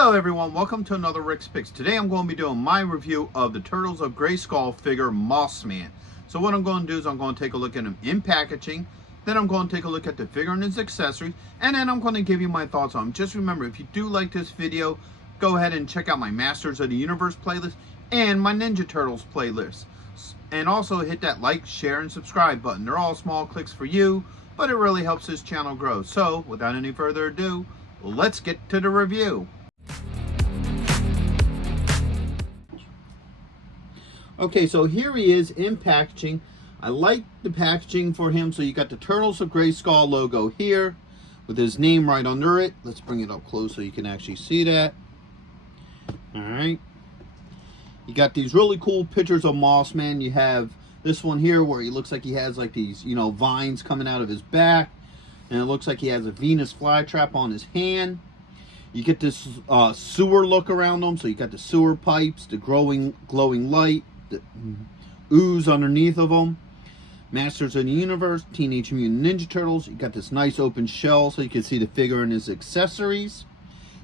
Hello everyone, welcome to another Rick's Picks. Today I'm going to be doing my review of the Turtles of Grayskull figure Moss Man. So what I'm going to do is I'm going to take a look at him in packaging, then I'm going to take a look at the figure and his accessories, and then I'm going to give you my thoughts on him. Just remember, if you do like this video, go ahead and check out my Masters of the Universe playlist and my Ninja Turtles playlist. And also hit that like, share, and subscribe button. They're all small clicks for you, but it really helps this channel grow. So without any further ado, let's get to the review. Okay, so here he is in packaging. I like the packaging for him. So you got the Turtles of Grayskull logo here with his name right under it. Let's bring it up close so you can actually see that. All right. You got these really cool pictures of Moss Man. You have this one here where he looks like he has like these, vines coming out of his back. And it looks like he has a Venus flytrap on his hand. You get this sewer look around him. So you got the sewer pipes, the glowing light, the ooze underneath of them. Masters of the Universe, Teenage Mutant Ninja Turtles. You got this nice open shell so you can see the figure and his accessories.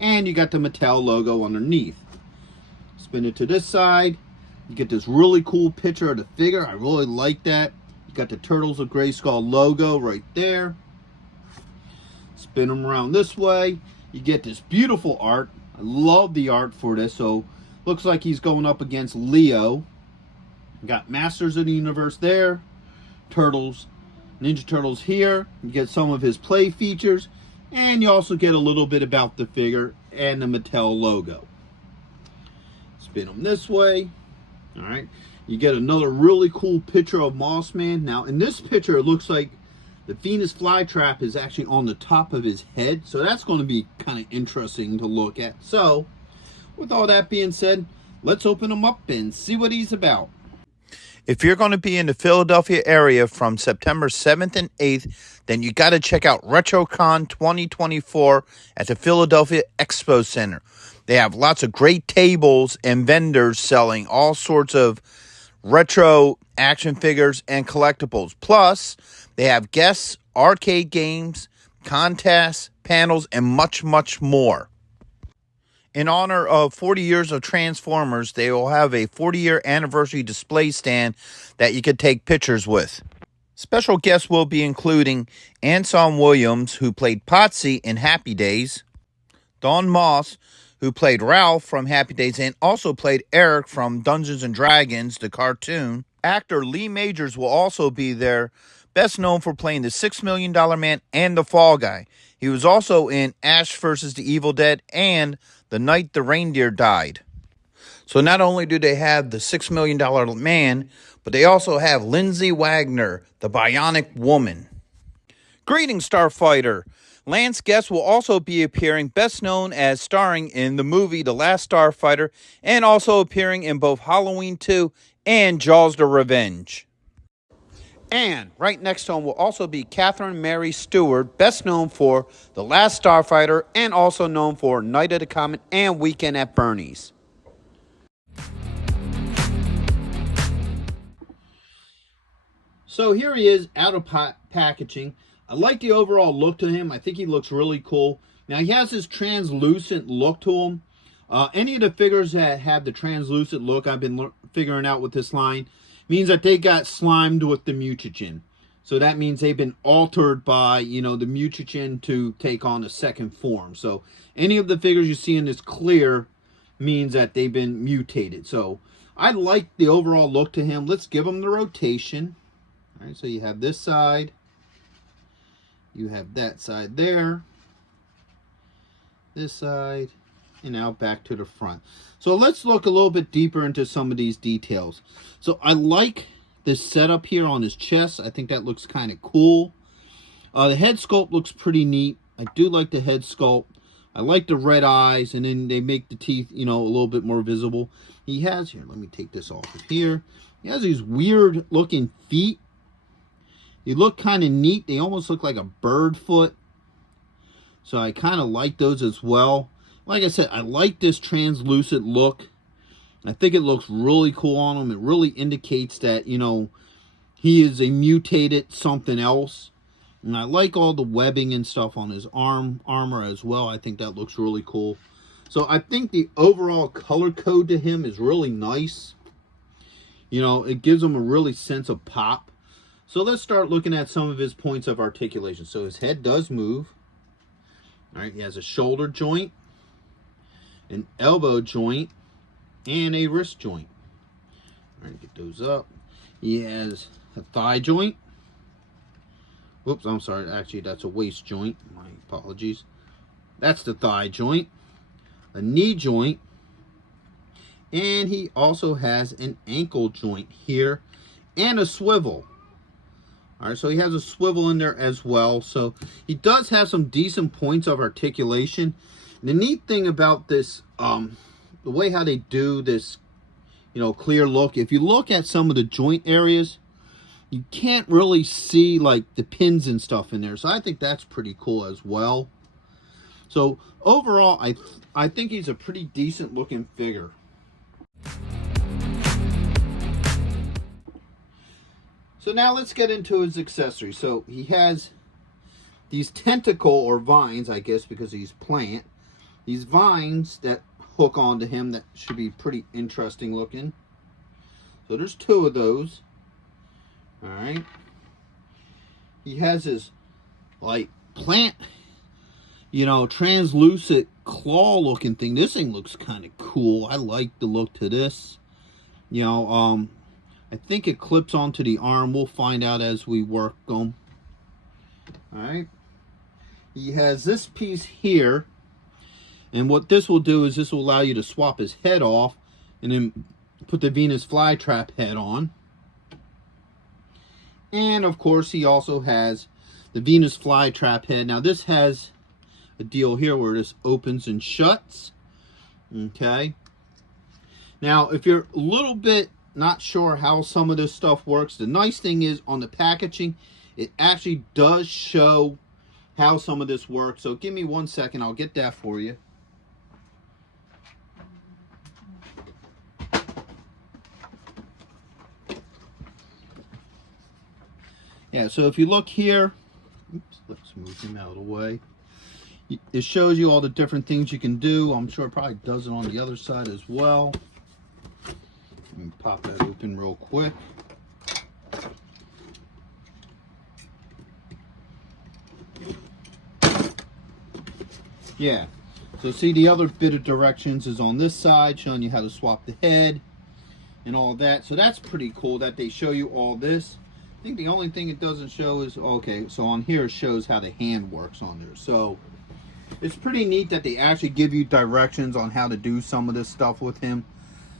And you got the Mattel logo underneath. Spin it to this side. You get this really cool picture of the figure. I really like that. You got the Turtles of Grayskull logo right there. Spin them around this way. You get this beautiful art. I love the art for this. So looks like he's going up against Leo. Got Masters of the Universe there. Turtles, Ninja Turtles here. You get some of his play features. And you also get a little bit about the figure and the Mattel logo. Spin them this way. Alright. You get another really cool picture of Moss Man. Now in this picture it looks like the Venus flytrap is actually on the top of his head. So that's going to be kind of interesting to look at. So with all that being said, let's open him up and see what he's about. If you're going to be in the Philadelphia area from September 7th and 8th, then you got to check out RetroCon 2024 at the Philadelphia Expo Center. They have lots of great tables and vendors selling all sorts of retro action figures and collectibles. Plus, they have guests, arcade games, contests, panels, and much, much more. In honor of 40 years of Transformers, they will have a 40-year anniversary display stand that you could take pictures with. Special guests will be including Anson Williams, who played Potsy in Happy Days, Don Moss, who played Ralph from Happy Days and also played Eric from Dungeons & Dragons, the cartoon. Actor Lee Majors will also be there, best known for playing the $6 Million Man and the Fall Guy. He was also in Ash vs. the Evil Dead and The Night the Reindeer Died. So not only do they have the $6 Million Man, but they also have Lindsay Wagner, the Bionic Woman. Greetings, Starfighter! Lance Guest will also be appearing, best known as starring in the movie The Last Starfighter, and also appearing in both Halloween 2 and Jaws the Revenge. And right next to him will also be Catherine Mary Stewart, best known for The Last Starfighter and also known for Night of the Comet and Weekend at Bernie's. So here he is out of packaging. I like the overall look to him. I think he looks really cool. Now he has this translucent look to him. Any of the figures that have the translucent look I've been figuring out with this line means that they got slimed with the mutagen. So that means they've been altered by, the mutagen to take on a second form. So any of the figures you see in this clear means that they've been mutated. So I like the overall look to him. Let's give him the rotation. All right, so you have this side. You have that side there. This side. And now back to the front. So let's look a little bit deeper into some of these details. So I like this setup here on his chest. I think that looks kind of cool. The head sculpt looks pretty neat. I do like the head sculpt. I like the red eyes, and then they make the teeth, a little bit more visible. He has here, let me take this off of here. He has these weird looking feet. They look kind of neat. They almost look like a bird foot. So I kind of like those as well. Like I said, I like this translucent look. I think it looks really cool on him. It really indicates that, he is a mutated something else. And I like all the webbing and stuff on his armor as well. I think that looks really cool. So I think the overall color code to him is really nice. You know, it gives him a really sense of pop. So let's start looking at some of his points of articulation. So his head does move. All right, he has a shoulder joint, an elbow joint, and a wrist joint. All right, get those up. He has a thigh joint. Whoops, I'm sorry. Actually, that's a waist joint. My apologies. That's the thigh joint, a knee joint, and he also has an ankle joint here and a swivel. All right, so he has a swivel in there as well. So he does have some decent points of articulation. And the neat thing about this, the way how they do this, you know, clear look, if you look at some of the joint areas, you can't really see like the pins and stuff in there. So I think that's pretty cool as well. So overall, I think he's a pretty decent looking figure. So now let's get into his accessories. So he has these tentacle or vines, I guess, because he's plant. These vines that hook onto him that should be pretty interesting looking. So there's 2 of those. All right. He has his like plant, you know, translucent claw looking thing. This thing looks kind of cool. I like the look to this. You know, I think it clips onto the arm. We'll find out as we work them. All right. He has this piece here. And what this will do is this will allow you to swap his head off and then put the Venus flytrap head on. And of course, he also has the Venus flytrap head. Now this has a deal here where this opens and shuts. Okay. Now, if you're a little bit not sure how some of this stuff works, the nice thing is on the packaging, it actually does show how some of this works. So give me 1 second, I'll get that for you. Yeah, so if you look here, oops, let's move him out of the way. It shows you all the different things you can do. I'm sure it probably does it on the other side as well. Let me pop that open real quick. Yeah, so see the other bit of directions is on this side, showing you how to swap the head and all that. So that's pretty cool that they show you all this. I think the only thing it doesn't show is, okay, so on here it shows how the hand works on there. So it's pretty neat that they actually give you directions on how to do some of this stuff with him.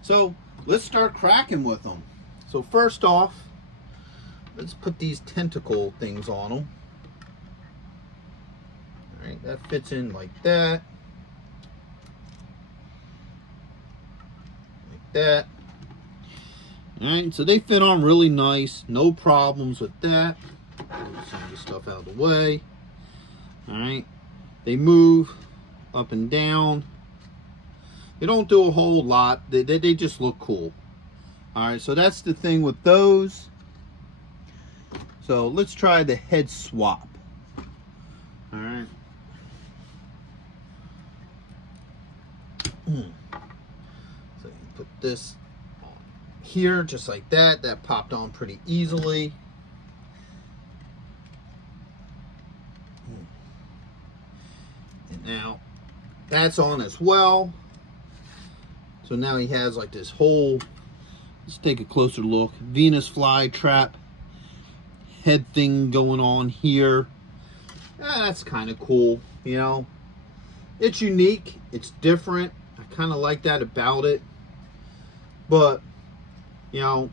So let's start cracking with them. So first off, let's put these tentacle things on them. All right, that fits in like that. Like that. All right, so they fit on really nice. No problems with that. Move some of the stuff out of the way. All right, they move up and down. They don't do a whole lot. They just look cool. All right, so that's the thing with those. So let's try the head swap. All right. So you put this on here just like that. That popped on pretty easily. And now that's on as well. So now he has like this whole, let's take a closer look, Venus flytrap head thing going on here. That's kind of cool, you know. It's unique, it's different. I kind of like that about it. But, you know,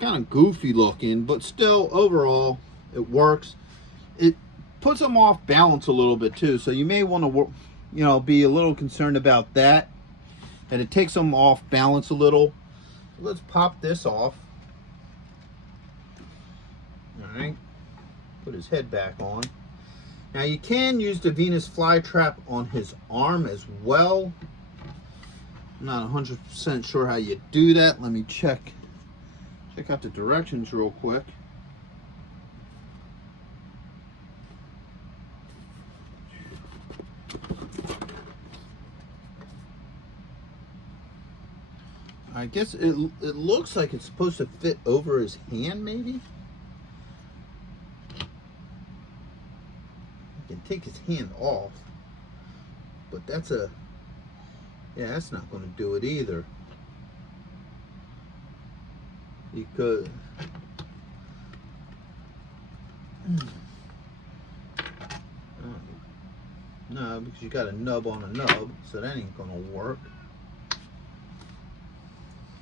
kind of goofy looking, but still overall it works. It puts them off balance a little bit too, so you may want to, you know, be a little concerned about that. And it takes them off balance a little. So let's pop this off. All right, put his head back on. Now you can use the Venus flytrap on his arm as well. I'm not 100% sure how you do that. Let me check out the directions real quick. I guess it looks like it's supposed to fit over his hand, maybe? You can take his hand off, but that's that's not going to do it either. Because no, because you got a nub on a nub, so that ain't going to work.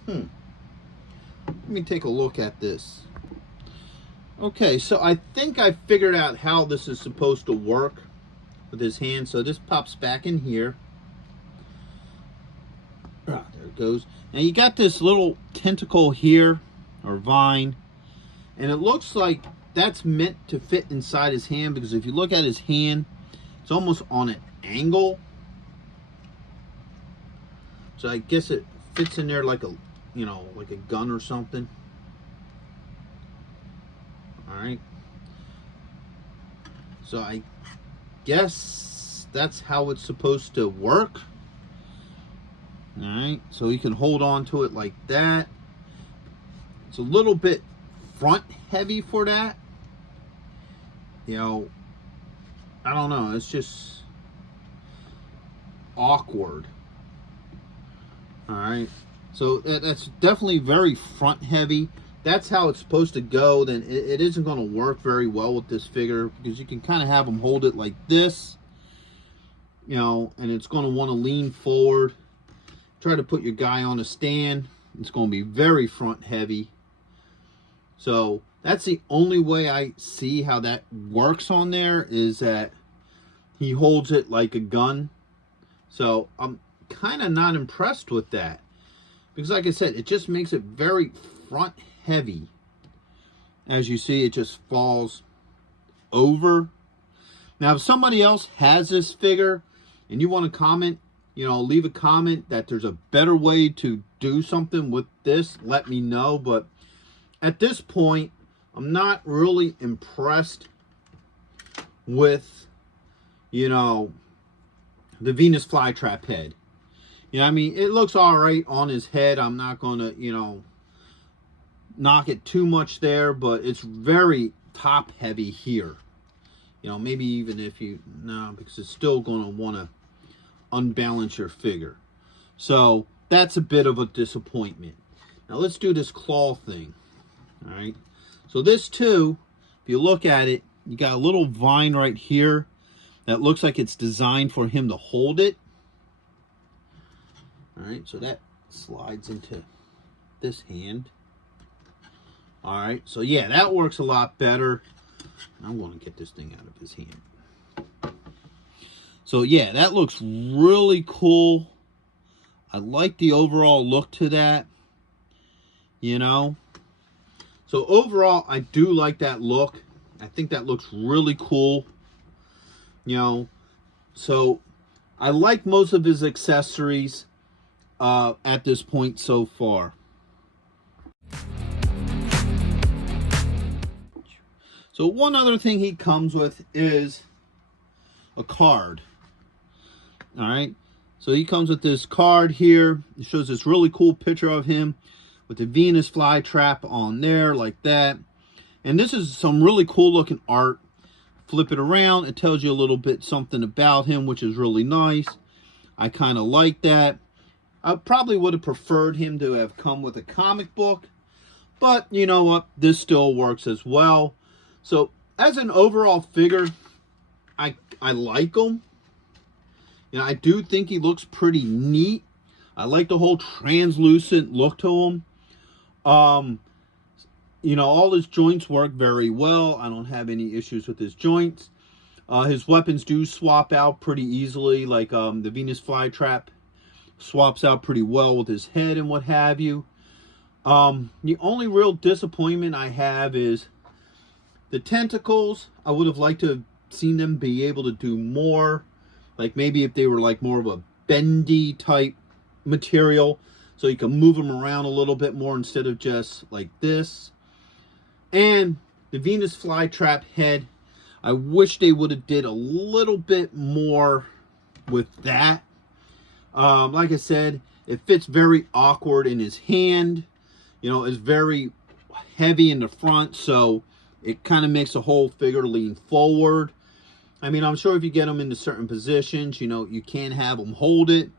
Let me take a look at this. Okay, so I think I figured out how this is supposed to work with his hand. So this pops back in here. Ah, there it goes. Now you got this little tentacle here, or vine, and it looks like that's meant to fit inside his hand, because if you look at his hand, it's almost on an angle. So I guess it fits in there like a, you know, like a gun or something. All right. So I guess that's how it's supposed to work. All right. So you can hold on to it like that. It's a little bit front heavy for that. You know, I don't know. It's just awkward. All right. So that's definitely very front heavy. That's how it's supposed to go. Then it isn't going to work very well with this figure, because you can kind of have them hold it like this, you know, and it's going to want to lean forward. Try to put your guy on a stand. It's going to be very front heavy. So that's the only way I see how that works on there, is that he holds it like a gun. So I'm kind of not impressed with that, because like I said, it just makes it very front heavy. As you see, it just falls over. Now, if somebody else has this figure and you want to comment, you know, leave a comment that there's a better way to do something with this, let me know. But at this point, I'm not really impressed with, you know, the Venus flytrap head. You know, I mean, it looks all right on his head. I'm not going to, you know, knock it too much there, but it's very top heavy here. You know, maybe even if you, no, because it's still going to want to unbalance your figure. So that's a bit of a disappointment. Now let's do this claw thing. All right. So this too, if you look at it, you got a little vine right here that looks like it's designed for him to hold it. All right, so that slides into this hand. All right, so yeah, that works a lot better. I'm going to get this thing out of his hand. So yeah, that looks really cool. I like the overall look to that, you know. So overall, I do like that look. I think that looks really cool, you know. So I like most of his accessories at this point so far. So one other thing he comes with is a card. All right. So he comes with this card here. It shows this really cool picture of him with the Venus flytrap on there like that. And this is some really cool looking art. Flip it around. It tells you a little bit something about him, which is really nice. I kind of like that. I probably would have preferred him to have come with a comic book, but you know what? This still works as well. So as an overall figure, I like him. You know, I do think he looks pretty neat. I like the whole translucent look to him. You know, all his joints work very well. I don't have any issues with his joints. His weapons do swap out pretty easily, like the Venus flytrap swaps out pretty well with his head and what have you. The only real disappointment I have is the tentacles. I would have liked to have seen them be able to do more. Like maybe if they were like more of a bendy type material, so you can move them around a little bit more instead of just like this. And the Venus flytrap head, I wish they would have did a little bit more with that. Like I said, It fits very awkward in his hand. You know, it's very heavy in the front, so it kind of makes the whole figure lean forward. I mean, I'm sure if you get him into certain positions, you know, you can have him hold it.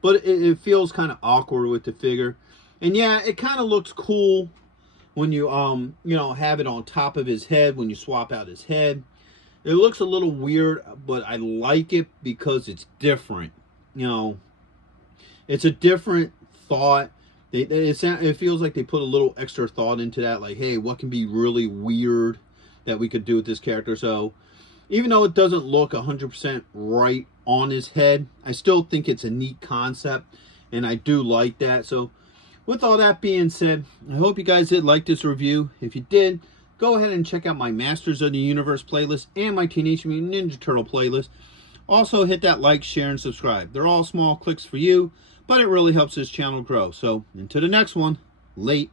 But it feels kind of awkward with the figure. And yeah, it kind of looks cool when you, you know, have it on top of his head, when you swap out his head. It looks a little weird, but I like it because it's different. You know, it's a different thought. It feels like they put a little extra thought into that. Like, hey, what can be really weird that we could do with this character? So, even though it doesn't look 100% right on his head, I still think it's a neat concept, and I do like that. So, with all that being said, I hope you guys did like this review. If you did, go ahead and check out my Masters of the Universe playlist and my Teenage Mutant Ninja Turtle playlist. Also, hit that like, share, and subscribe. They're all small clicks for you, but it really helps this channel grow. So, until the next one, late.